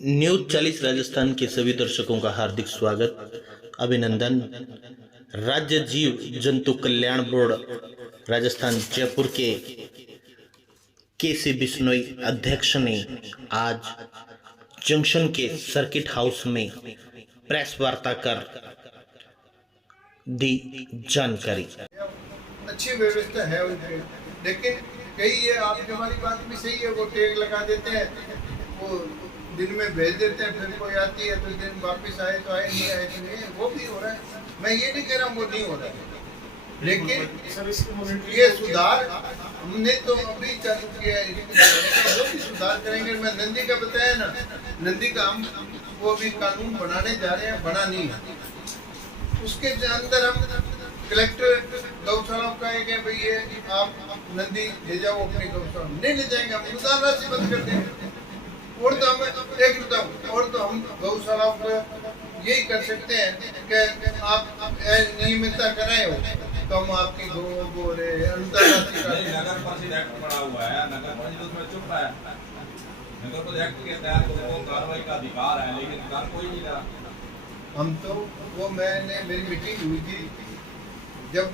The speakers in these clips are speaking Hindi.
न्यूज 40 राजस्थान के सभी दर्शकों का हार्दिक स्वागत, अभिनंदन। राज्य जीव जंतु कल्याण बोर्ड राजस्थान जयपुर के सी बिश्नोई अध्यक्ष ने आज जंक्शन के सर्किट हाउस में प्रेस वार्ता कर दी जानकारी। अच्छी व्यवस्था है उनकी, लेकिन कई ये आपकी हमारी बात भी सही है, वो टैग लगा देते हैं, वो दिन में भेज देते हैं, फिर कोई आती है तो दिन वापस आए तो आए, नहीं आए तो नहीं, वो भी हो रहा है। मैं ये नहीं कह रहा हूँ वो नहीं हो रहा है, लेकिन ये सुधार हमने तो अभी चालू किया है, वो भी सुधार करेंगे। मैं नंदी का बताया ना, नंदी का हम वो भी कानून बनाने जा रहे हैं, बना नहीं है। उसके अंदर हम कलेक्टर गौशाला को कहेंगे भाई ये आप नंदी ले जाओ अपनी गौशाला, नहीं ले जाएंगे, हम अनुदान राशि बंद कर देंगे। और तो हम एक बताऊं, और तो हम गौशाला को यही कर सकते हैं कि आप नियमितता कराए हो तो हम आपकी गो अनुदान राशि का नगर परिषद एक्ट पड़ा हुआ है, नगर परिषद उसमें चुप रहा है। नगर परिषद एक्ट के तहत उनको कार्रवाई का अधिकार है, लेकिन कर कोई नहीं रहा। हम तो वो मैंने मेरी मीटिंग हुई थी जब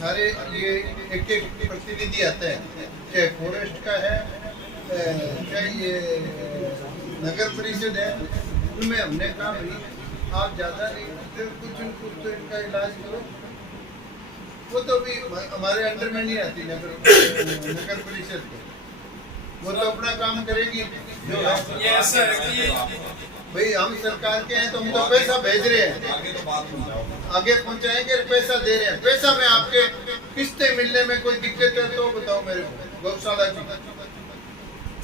सारे ये एक एक प्रतिनिधि आते हैं, चाहे फॉरेस्ट का है चाहे ये नगर परिषद है, उनमें हमने कहा भाई आप ज़्यादा नहीं कुछ तो इनका इलाज करो। वो तो अभी हमारे अंडर में नहीं आती नगर परिषद को, वो तो अपना काम करेगी। ये ऐसा है कि ये भाई हम सरकार के हैं तो हम तो पैसा भेज रहे हैं, आगे तो बात पहुंचाओ, आगे पहुंचाएंगे, पैसा दे रहे हैं। पैसा में आपके किस्तें मिलने में कोई दिक्कत है तो बताओ मेरे को। गौशाला की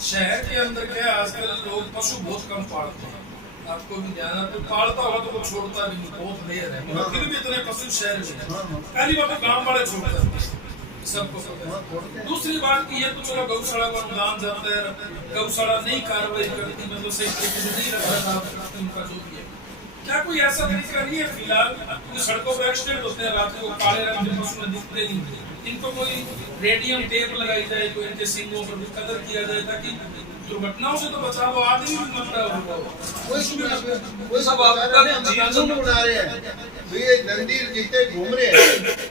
शहर के अंदर क्या है, आजकल लोग पशु बहुत कम पालते हैं। आपको भी ध्यान है, तो पालता होगा तो वो छोड़ता भी नहीं, बहुत रेयर है, मगर फिर भी इतने पशु शहर में है। पहली बात तो गांव वाले छोड़ते हैं सबको। दूसरी बात की ये तो चलो गौशाला को अनुदान जाता है, गौशाला नहीं कार्रवाई करती, मतलब सही तरीके से नहीं रखा उनका जो भी है। क्या कोई ऐसा तरीका नहीं है फिलहाल सड़कों पर एक्सीडेंट होते हैं रात को, काले रंग के पशु दिखते नहीं, इनको कोई रेडियम टेप लगाई जाए, कोई इनके सींगों पर कदर किया जाए ताकि दुर्घटनाओं से तो बचाव, आदमी भी मर रहा होगा। वो सब कानून बना रहे हैं, ये नंदी जितने घूम रहे हैं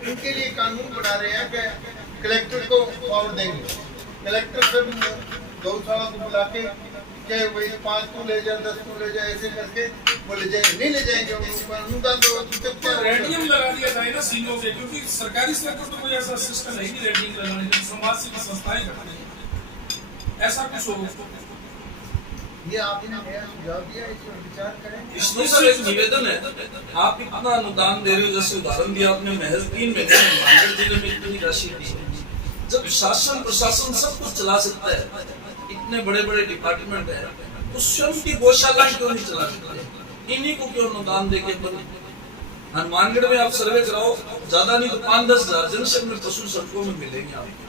उनके लिए कानून बना रहे हैं कि कलेक्टर को पावर देंगे, कलेक्टर से गौशाला को बुला के चाहे वही 5 को ले जाए 10 को ले जाए, ऐसे करके वो ले जाएंगे, नहीं ले जाएंगे अनुदान तो रेडियम लगा दिया जाए ना सींगों पे, क्योंकि सरकारी स्तर पर तो कोई ऐसा सिस्टम है नहीं रेडियम लगाने का, समाज सेवी संस्थाएं करते हैं, ऐसा कुछ हो। ये आपने नया सुझाव दिया, इस पर विचार करें। इसमें सर एक निवेदन है, आप इतना अनुदान दे रहे हो, जैसे उदाहरण दिया आपने, महज 3 महीने में मानगढ़ जिले में इतनी राशि दी है। जब शासन प्रशासन सब कुछ चला सकता है, इतने बड़े बड़े डिपार्टमेंट है, तो स्वयं की गौशाला क्यों नहीं चला सकते? इन्हीं को क्यों अनुदान देके हनुमानगढ़ में आप सर्वे कराओ, ज्यादा नहीं तो 5-10 हजार जनसंख्या में पशु सड़कों में मिलेंगे आपको।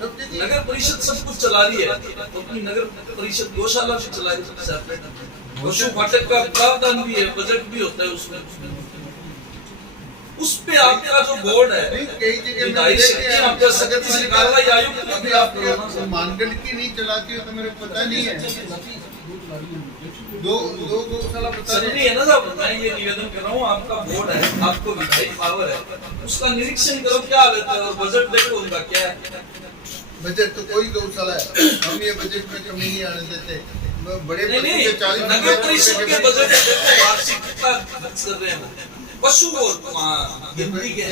नगर परिषद सब कुछ चला रही है, तो अपनी नगर परिषद गौशाला भी चला रही है सेपरेट। पशु फाटक का प्रावधान भी है, बजट भी होता है उसमें। उस पे आपका जो बोर्ड है, कार्रवाई आयुक्त अभी आप मानगढ़ की नहीं चलाती हो तो मेरे को पता नहीं है। दो गौशाला पता नहीं है ना साहब। मैं ये निवेदन कर रहा हूँ, आपका बोर्ड है, आपको विधायी पावर है, उसका निरीक्षण करो क्या हालत है, और बजट देखो उनका क्या है। बजट तो कोई गौशाला है, हम ये बजट में कमी नहीं आने देते। बड़े नगर परिषद के बजट में वार्षिक कितना खर्च कर रहे हैं पशु और गिनती के।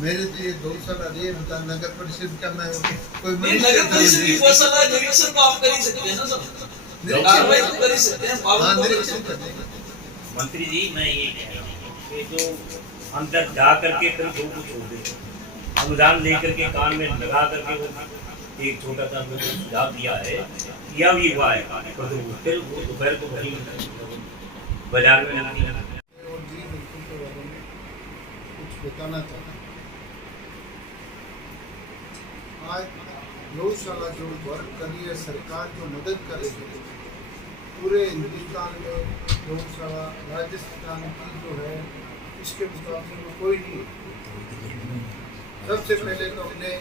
मेरे तो ये गौशाला रही है, नगर परिषद का मैं कोई नगर परिषद की गौशाला निरीक्षण तो आप कर ही सकते हैं ना सब, कार्रवाई तो कर ही सकते हैं। मंत्री जी मैं ये कह रहा हूँ कि जो अंदर जा करके फिर जो कुछ हो गए, अनुदान लेकर के कान में लगा करके वो एक छोटा सा सुझाव दिया है, किया भी हुआ है, फिर वो दोपहर को वही बाजार में लगती है। कुछ बताना चाहता आज गौशाला जो वर्क कर रही है, सरकार जो मदद कर रही है पूरे हिंदुस्तान में, गौशाला राजस्थान की जो है इसके मुकाबले में कोई नहीं। सबसे पहले तो हमने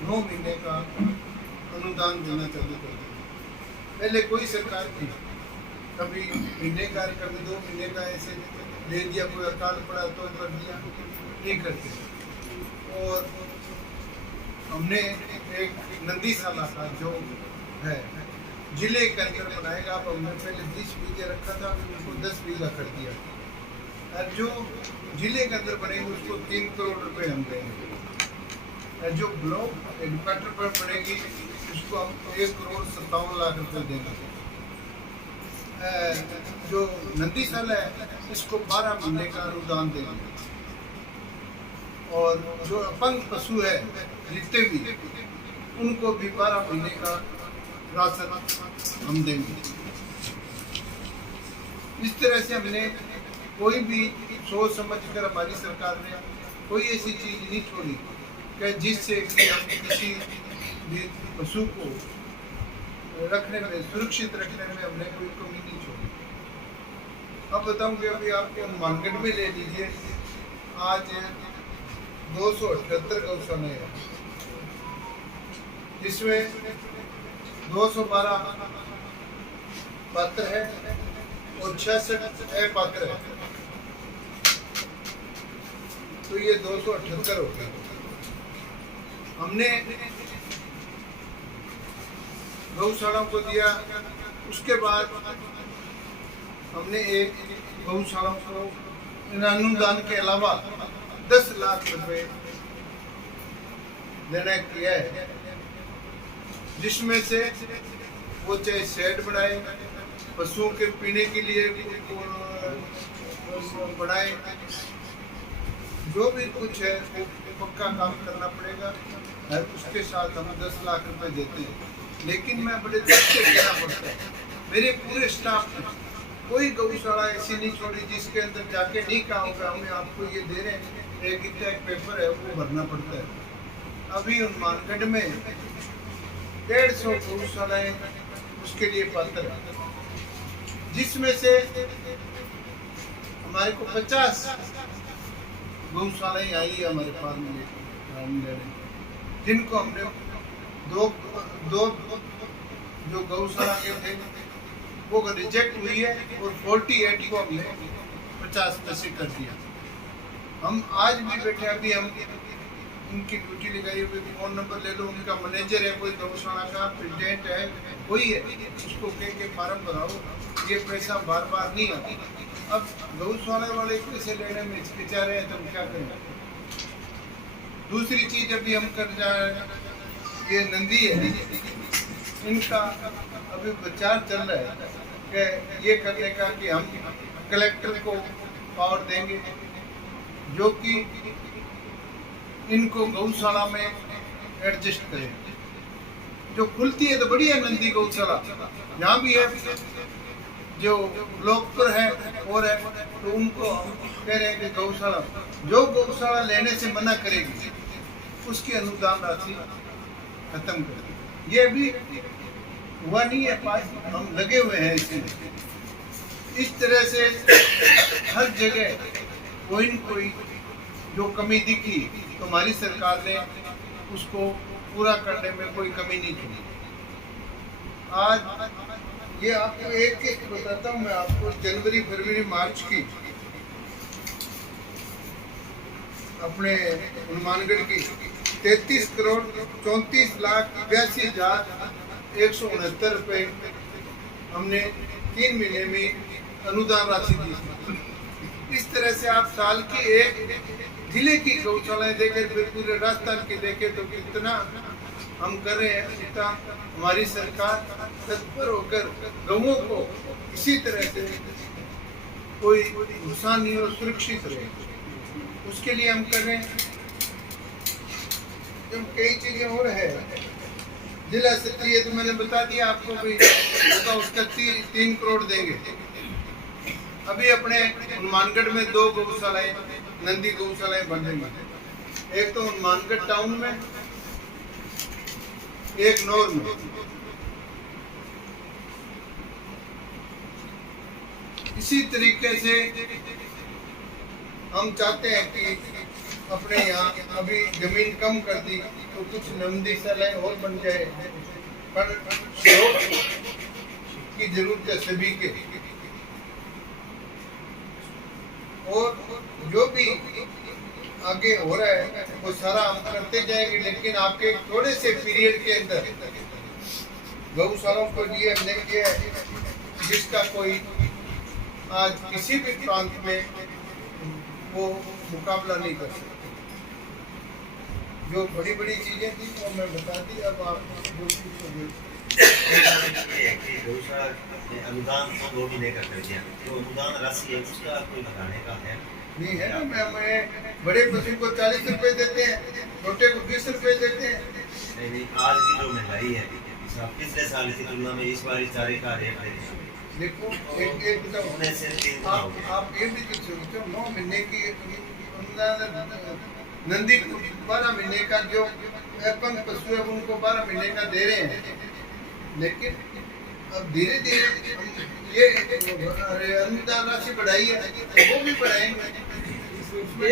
9 महीने का अनुदान देना चालू कर दिया। पहले कोई सरकार थी, कभी महीने का कभी 2 महीने का ऐसे दे दिया, कोई अकाल पड़ा तो कर दिया, नहीं करते। और हमने एक नंदीशाला का जो है जिले के अंदर बनाएगा, अब हमने पहले 20 बीघे रखा था, उसको 10 बीघा कर दिया। और जो जिले के अंदर बनेगी उसको 3 करोड़ रुपए हम देंगे। और जो ब्लॉक हेडक्वार्टर पर बनेगी उसको हम 1 करोड़ 57 लाख रुपए देंगे। जो नंदीशाला है इसको 12 महीने का अनुदान देंगे। और जो अपंग पशु है जितने भी, उनको भी 12 महीने का राशन हम देंगे। इस तरह से हमने कोई भी सोच समझ कर, हमारी सरकार ने कोई ऐसी चीज नहीं छोड़ी कि जिससे कि हम किसी भी पशु को रखने में, सुरक्षित रखने में हमने कोई कमी नहीं छोड़ी। अब बताऊंगे, अभी आपको हनुमानगढ़ में ले लीजिए, आज 278 गौशाला है, जिसमें 212 पात्र है और 66 अपात्र है, तो ये 278 हो गए। हमने गौशालाओं को दिया, उसके बाद हमने एक गौशालाओं को अनुदान के अलावा 10 लाख रुपए निर्णय किया है, जिसमें से वो चाहे शेड बनाए, पशुओं के पीने के लिए बनाए, जो भी कुछ है वो पक्का काम करना पड़ेगा। और उसके साथ हम 10 लाख रुपए देते हैं। लेकिन मैं बड़े दुख से कहना पड़ता है, मेरे पूरे स्टाफ ने कोई गौशाला ऐसी नहीं छोड़ी जिसके अंदर जाके नहीं कहा होगा हमें आपको ये दे रहे हैं, एक इतना एक पेपर है वो भरना पड़ता है। अभी हनुमानगढ़ में 150 गौशालाएं उसके लिए पात्र है, जिसमें से हमारे को 50 गौशालाएं आई है हमारे पास में, जिनको हमने दो जो गौशाला के थे वो रिजेक्ट हुई है, और 48 को हमने 50 में से कर दिया। हम आज भी बैठे, अभी हम उनकी ड्यूटी लगाई हुई, फोन नंबर ले लो, उनका मैनेजर है, कोई गौशाला का प्रेसिडेंट है, कोई है, उसको कह के फार्म भराओ, ये पैसा बार बार नहीं आता। अब गौशाला वाले पैसे लेने में हिचकिचा रहे हैं, तो हम क्या करें। दूसरी चीज अभी हम कर जाए, ये नंदी है, इनका अभी विचार चल रहा है कि ये करने का कि हम कलेक्टर को पावर देंगे, जो कि इनको गौशाला में एडजस्ट करे। जो खुलती है तो बढ़िया नंदी गौशाला, यहाँ भी है, जो ब्लॉक पर है और है, तो उनको कह रहे हैं कि गौशाला, जो गौशाला लेने से मना करेगी उसकी अनुदान राशि खत्म कर। ये भी हुआ नहीं है, पास हम लगे हुए हैं इसमें। इस तरह से हर जगह कोई न कोई जो कमी दिखी तो हमारी सरकार ने उसको पूरा करने में कोई कमी नहीं की। आज ये आपको एक बताता हूँ मैं आपको, जनवरी फरवरी मार्च की अपने हनुमानगढ़ की 33 करोड़ 34 लाख 82,169 रुपए हमने 3 महीने में अनुदान राशि दी। इस तरह से आप साल की एक जिले की गौशालाएं देखें, फिर पूरे राजस्थान की देखें तो कितना हम कर रहे हैं। इतना हमारी सरकार तत्पर होकर गौओं को इसी तरह से कोई नुकसान नहीं हो, सुरक्षित रहे, उसके लिए हम कर रहे हैं। जब कई चीजें और है, जिला स्तरीय तो मैंने बता दिया आपको भी, उसका 3 करोड़ देंगे। अभी अपने हनुमानगढ़ में 2 गौशालाएं, नंदी गौशालाएं बन रही हैं, एक तो हनुमानगढ़ टाउन में, एक नौर में। इसी तरीके से हम चाहते हैं कि अपने यहाँ अभी जमीन कम कर दी तो कुछ नंदीशालाएं और बन जाए, पर सहयोग की जरूरत है सभी के, और जो भी आगे हो रहा है वो सारा हम करते जाएंगे, लेकिन आपके थोड़े से पीरियड के अंदर गौशालाओं को लिए हमने किया है जिसका कोई आज किसी भी प्रांत में वो मुकाबला नहीं कर सकता। जो बड़ी बड़ी चीजें थी वो मैं बता दी, अब आप जो गौशाला अनुदान तो 2 महीने का कर दिया, तो अनुदान राशि है उसका कोई बताने का है नहीं है ना। मैं बड़े पशु को 40 रुपए देते हैं, छोटे को 20 रुपए देते हैं। नहीं, आज की जो महंगाई है पिछले साल की तुलना में इस बार चारे का रेट देखो एक होने से आप ये भी तो सोचो, 9 महीने की अनुदान नंदी को 12 महीने का, जो अपंग पशु है उनको 12 महीने का दे रहे हैं, लेकिन अब धीरे धीरे ये अनुदान राशि बढ़ाई है वो भी बढ़ाएंगे।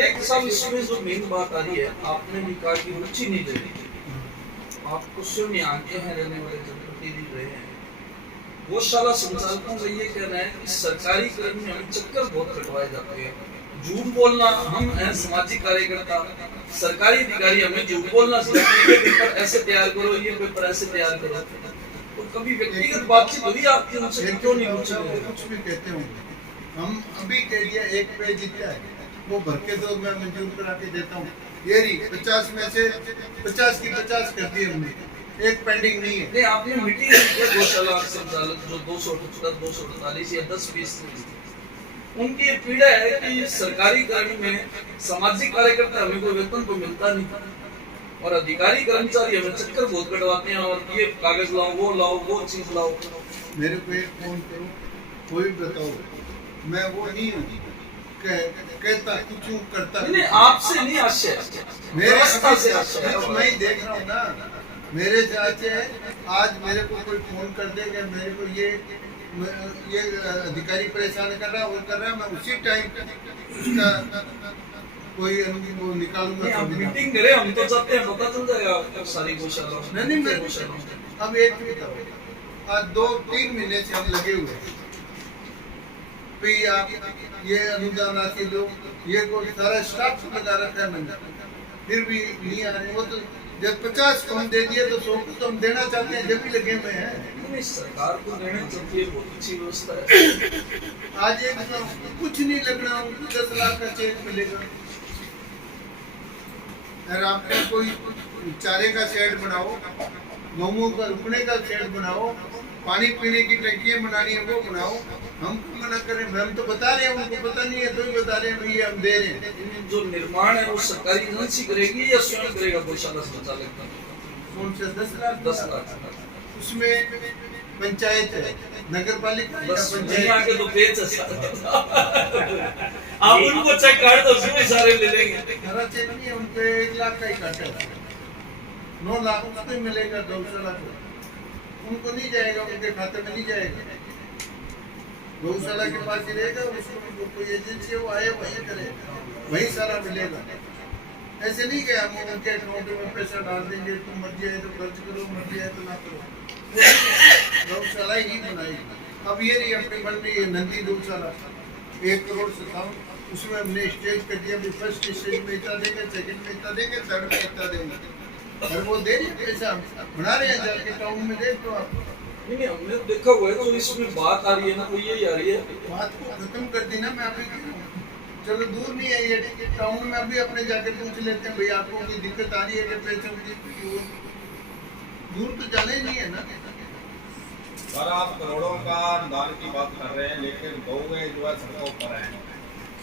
एक सब इसमें जो मेन बात आ रही है, आपने भी कहा कि रुचि नहीं ले रही, आपको स्वयं आंखें हैं रहने वाले जनप्रतिनिधि रहे हैं, गौशाला संचालकों का ये कहना है कि सरकारी कर्म में हम चक्कर बहुत कटवाए जाते हैं, झूठ बोलना, हम हैं सामाजिक कार्यकर्ता, सरकारी अधिकारी हमें झूठ बोलना सिखाते हैं, ये पेपर ऐसे तैयार करो, ये पेपर ऐसे तैयार करो, तो कभी व्यक्तिगत बातचीत हुई आपकी उनसे? क्यों नहीं रुचि ले रहे? कुछ भी कहते होंगे, हम अभी कह दिया 1 पेज जितना है वो भर के दो, मैं मंजूर करा के देता हूँ। ये रही 50 में से 50 की 50 कर दी हमने, एक पेंडिंग नहीं है। नहीं, आपने मीटिंग की गौशाला संचालक जो 278 248 या 10-20 उनकी ये पीड़ा है कि सरकारी कर्मी में सामाजिक कार्यकर्ता हमें कोई वेतन तो मिलता नहीं, और अधिकारी कर्मचारी हमें चक्कर बहुत कटवाते हैं, और ये कागज लाओ, वो चीज लाओ। मेरे को एक फोन करो, कोई बताओ, मैं वो नहीं हूँ कहता कुछ करता नहीं, आपसे नहीं आशय, मेरे से आशय है। मैं ही देख रहा हूँ ना, मेरे चाचे आज मेरे को कोई फोन कर देगा, मेरे को ये अधिकारी परेशान कर रहा है, वो कर रहा है, मैं उसी टाइम उसका कोई वो निकालूंगा। आप मीटिंग करें, हम तो चाहते हैं पता चल जाएगा सारी गौशाला। नहीं मैं अब एक बताओ, आज 2-3 महीने से हम लगे हुए हैं, आप ये अनुदान राशि दो, ये को सारा स्टाफ लगा रखा है मैंने, फिर भी नहीं आ रहे। वो तो जब 50 को हम दे दिए तो 100 को तो हम देना चाहते हैं, जब भी लगे हुए हैं। सरकार को देना चाहिए, बहुत अच्छी व्यवस्था है। आज एक कुछ नहीं लगना, उनको 10 लाख का चेक मिलेगा। अगर आपको कोई चारे का शेड बनाओ, गेहूं का रुकने का शेड बनाओ, पानी पीने की टंकियां बनानी है वो बनाओ, हम मना करें? हम तो बता रहे हैं, उनको पता नहीं है तो ही बता रहे हैं भैया हम दे रहे हैं। जो निर्माण है वो सरकारी एजेंसी करेगी या स्वयं करेगा गौशाला संचालक? कौन से 10 लाख? 10 लाख उसमें पंचायत है, नगर पालिका, पंचायत के तो पेज आप उनको चेक काट दो, उसमें सारे ले लेंगे। सारा चेक नहीं है, उनपे 1 लाख का ही काटा है, 9 लाख उसको मिलेगा गौशाला को, उनको नहीं जाएगा, उनके खाते में नहीं जाएगा, गौशाला के पास ही रहेगा। उसको कोई एजेंसी है वो आए वही करे, वही सारा मिलेगा। ऐसे नहीं कि हम उनके अकाउंट में पैसा डाल देंगे, तुम मर्जी है तो खर्च करो, मर्जी है तो ना करो, गौशाला ही बनाएगी। अब ये रही अपने बन रही है नंदी गौशाला, 1 करोड़ से था, उसमें हमने स्टेज कर दिया, फर्स्ट स्टेज में इतना देंगे, सेकंड में इतना देंगे, थर्ड में इतना देंगे, और वो दे रही पैसा बना रहे हैं। जाके टाउन में देख लो आप। नहीं, हमने देखा हुआ है, तो इसमें बात आ रही है ना, तो यही आ रही है, बात को खत्म कर दी ना। मैं अभी चलो दूर नहीं है ये, टाउन में अभी अपने जाके पूछ लेते हैं भैया आपको कोई दिक्कत आ रही है कि पैसे की, दूर तो जाना ही नहीं है ना। पर आप करोड़ों का अनुदान की बात कर रहे हैं, लेकिन गौ जो है सड़कों पर है,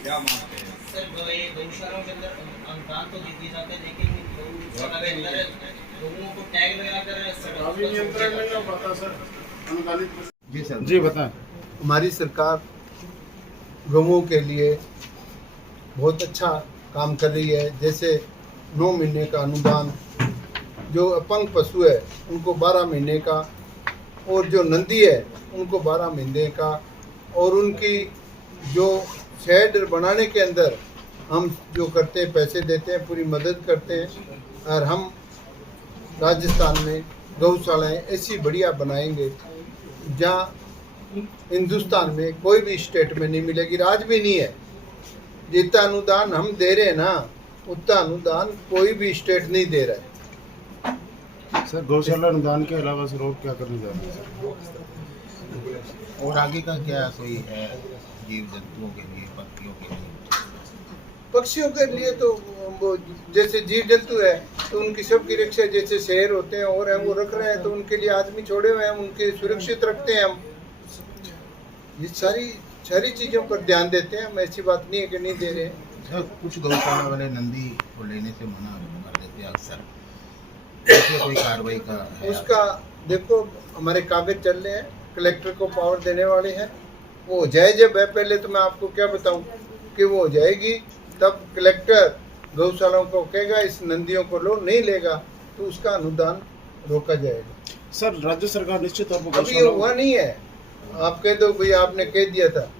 क्या मानते हैं? सर ये गौशालाओं के अंदर अनुदान तो दिए जाते हैं, लेकिन गौशाला के अंदर लोगों को टैग लगाकर नियंत्रण नहीं हो पाता सर अनुदानित। जी सर, जी बताएं। हमारी सरकार गौओं के लिए बहुत अच्छा काम कर रही है। जैसे 9 महीने का अनुदान, जो अपंग पशु है उनको 12 महीने का, और जो नंदी है उनको 12 महीने का, और उनकी जो शेड बनाने के अंदर हम जो करते हैं पैसे देते हैं, पूरी मदद करते हैं। और हम राजस्थान में गौशालाएं ऐसी बढ़िया बनाएंगे जहाँ हिंदुस्तान में कोई भी स्टेट में नहीं मिलेगी, आज भी नहीं है। जितना अनुदान हम दे रहे हैं ना, उतना अनुदान कोई भी स्टेट नहीं दे रहा है। सर गौशाला अनुदान के अलावा सर और क्या करने जा रहे हैं सर? और आगे का क्या कोई है जीव जंतुओं के लिए, पक्षियों के लिए? पक्षियों के लिए तो वो जैसे जीव जंतु है तो उनकी सबकी रक्षा, जैसे शेर होते हैं और हैं वो रख रहे हैं, तो उनके लिए आदमी छोड़े हुए हैं, उनके सुरक्षित रखते हैं हम। ये सारी चीज़ों पर ध्यान देते हैं हम, ऐसी बात नहीं है कि नहीं दे रहे हैं। सर कुछ गौशाला वाले नंदी को लेने से मना कर देते हैं अक्सर, ऐसे कोई कार्रवाई का है? उसका देखो, हमारे कागज चल रहे हैं, कलेक्टर को पावर देने वाले हैं, वो हो जाए जब है। पहले तो मैं आपको क्या बताऊं कि वो हो जाएगी तब कलेक्टर गौशालाओं को कहेगा इस नंदियों को लो, नहीं लेगा तो उसका अनुदान रोका जाएगा। सर राज्य सरकार निश्चित तौर पर अभी ये हुआ नहीं है, आप कह दो भाई आपने कह दिया था।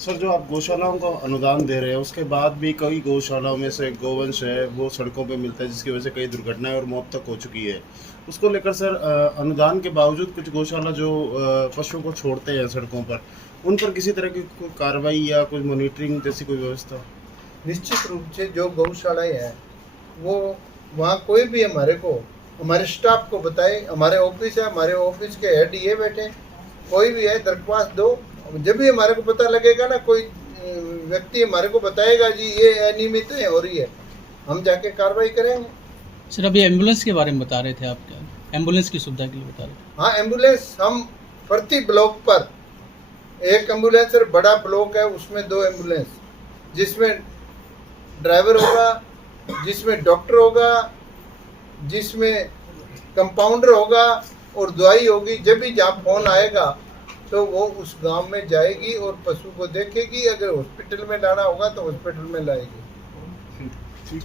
सर जो आप गौशालाओं को अनुदान दे रहे हैं उसके बाद भी कई गौशालाओं में से गोवंश है वो सड़कों पे मिलता है, जिसकी वजह से कई दुर्घटनाएं और मौत तक हो चुकी है। उसको लेकर सर अनुदान के बावजूद कुछ गौशाला जो पशुओं को छोड़ते हैं सड़कों पर, उन पर किसी तरह की कोई कार्रवाई या कुछ मॉनिटरिंग जैसी कोई व्यवस्था? निश्चित रूप से जो गौशालाएं हैं वो वहाँ कोई भी हमारे स्टाफ को बताए, हमारे ऑफिस है, हमारे ऑफिस के हेड ये बैठे, कोई भी है दरख्वास्त दो। जब भी हमारे को पता लगेगा ना, कोई व्यक्ति हमारे को बताएगा जी ये अनियमित है हो रही है, हम जाके कार्रवाई करेंगे। सर अभी एम्बुलेंस के बारे में बता रहे थे आप, क्या एम्बुलेंस की सुविधा के लिए बता रहे थे? हाँ, एम्बुलेंस हम प्रति ब्लॉक पर एक एम्बुलेंस, बड़ा ब्लॉक है उसमें 2 एम्बुलेंस, जिसमें ड्राइवर होगा, जिसमें डॉक्टर होगा, जिसमें कंपाउंडर होगा और दवाई होगी। जब भी जहाँ फोन आएगा तो वो उस गांव में जाएगी और पशु को देखेगी, अगर हॉस्पिटल में लाना होगा तो हॉस्पिटल में लाएगी।